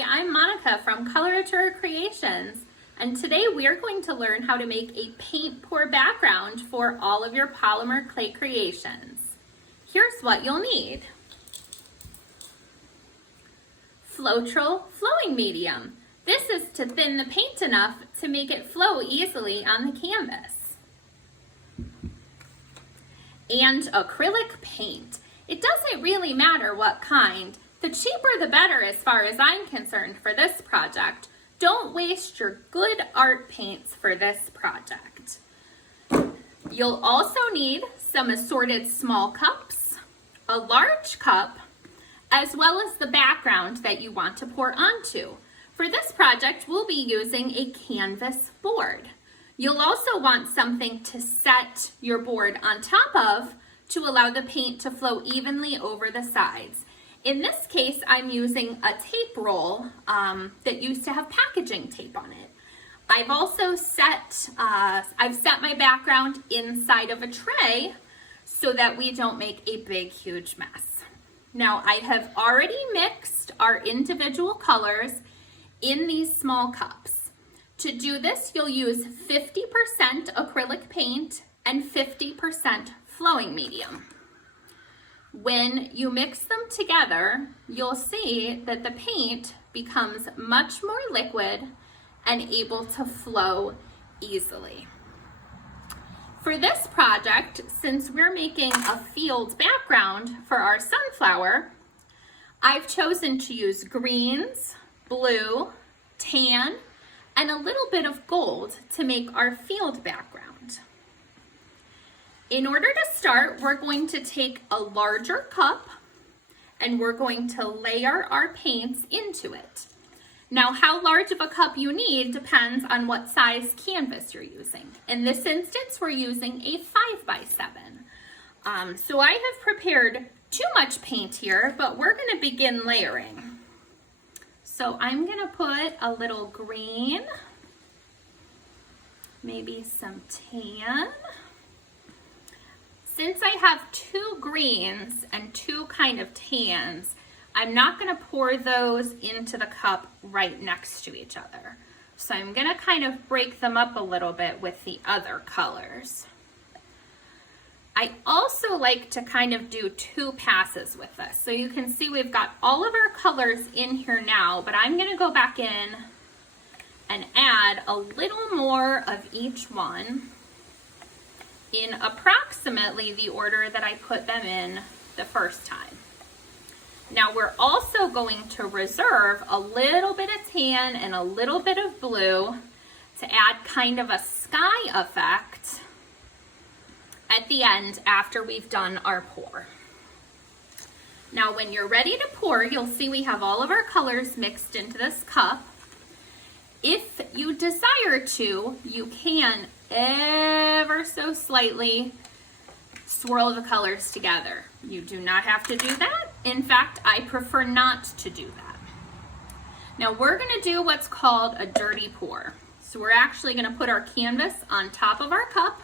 Hi, I'm Monica from Coloratura Creations, and today we are going to learn how to make a paint pour background for all of your polymer clay creations. Here's what you'll need. Floetrol flowing medium. This is to thin the paint enough to make it flow easily on the canvas. And acrylic paint. It doesn't really matter what kind. The cheaper the better as far as I'm concerned for this project. Don't waste your good art paints for this project. You'll also need some assorted small cups, a large cup, as well as the background that you want to pour onto. For this project, we'll be using a canvas board. You'll also want something to set your board on top of to allow the paint to flow evenly over the sides. In this case, I'm using a tape roll that used to have packaging tape on it. I've also set my background inside of a tray so that we don't make a big, huge mess. Now, I have already mixed our individual colors in these small cups. To do this, you'll use 50% acrylic paint and 50% flowing medium. When you mix them together, you'll see that the paint becomes much more liquid and able to flow easily. For this project, since we're making a field background for our sunflower, I've chosen to use greens, blue, tan, and a little bit of gold to make our field background. In order to start, we're going to take a larger cup and we're going to layer our paints into it. Now, how large of a cup you need depends on what size canvas you're using. In this instance, we're using a 5x7. So I have prepared too much paint here, but we're going to begin layering. So I'm going to put a little green, maybe some tan. Since I have two greens and two kind of tans, I'm not going to pour those into the cup right next to each other. So I'm going to kind of break them up a little bit with the other colors. I also like to kind of do two passes with this. So you can see we've got all of our colors in here now, but I'm going to go back in and add a little more of each one in approximately the order that I put them in the first time. Now we're also going to reserve a little bit of tan and a little bit of blue to add kind of a sky effect at the end after we've done our pour. Now when you're ready to pour, you'll see we have all of our colors mixed into this cup. If you desire to, you can ever so slightly swirl the colors together. You do not have to do that. In fact, I prefer not to do that. Now we're going to do what's called a dirty pour. So we're actually going to put our canvas on top of our cup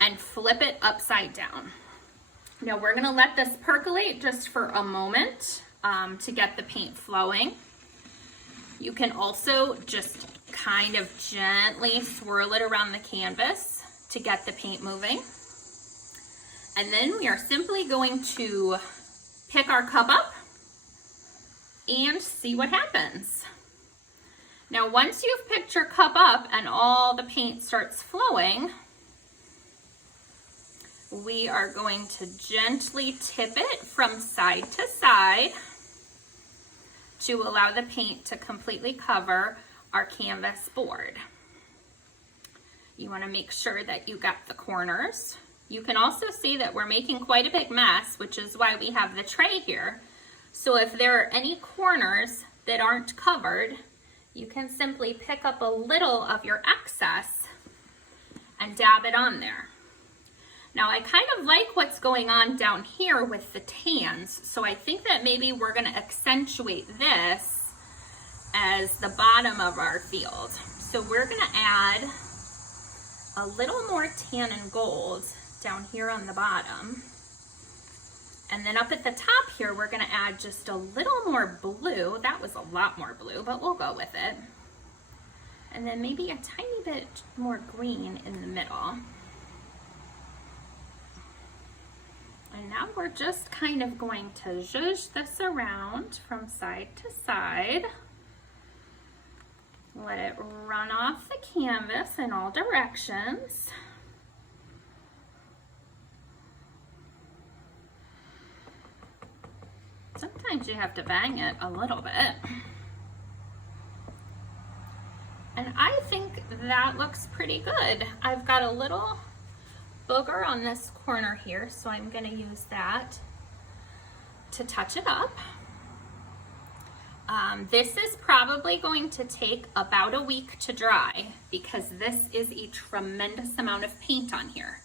and flip it upside down. Now we're going to let this percolate just for a moment to get the paint flowing. You can also just kind of gently swirl it around the canvas to get the paint moving. And then we are simply going to pick our cup up and see what happens. Now, once you've picked your cup up and all the paint starts flowing, we are going to gently tip it from side to side to allow the paint to completely cover our canvas board. You want to make sure that you got the corners. You can also see that we're making quite a big mess, which is why we have the tray here. So if there are any corners that aren't covered, you can simply pick up a little of your excess and dab it on there. Now I kind of like what's going on down here with the tans, so I think that maybe we're going to accentuate this as the bottom of our field. So we're going to add a little more tan and gold down here on the bottom. And then up at the top here, we're gonna add just a little more blue. That was a lot more blue, but we'll go with it. And then maybe a tiny bit more green in the middle. And now we're just kind of going to zhuzh this around from side to side. Let it run off the canvas in all directions. Sometimes you have to bang it a little bit. And I think that looks pretty good. I've got a little booger on this corner here, so I'm going to use that to touch it up. This is probably going to take about a week to dry because this is a tremendous amount of paint on here.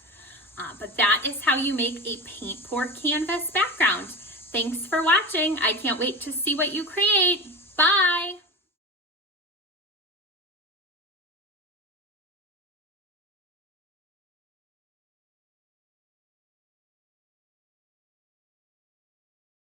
But that is how you make a paint pour canvas background. Thanks for watching. I can't wait to see what you create. Bye.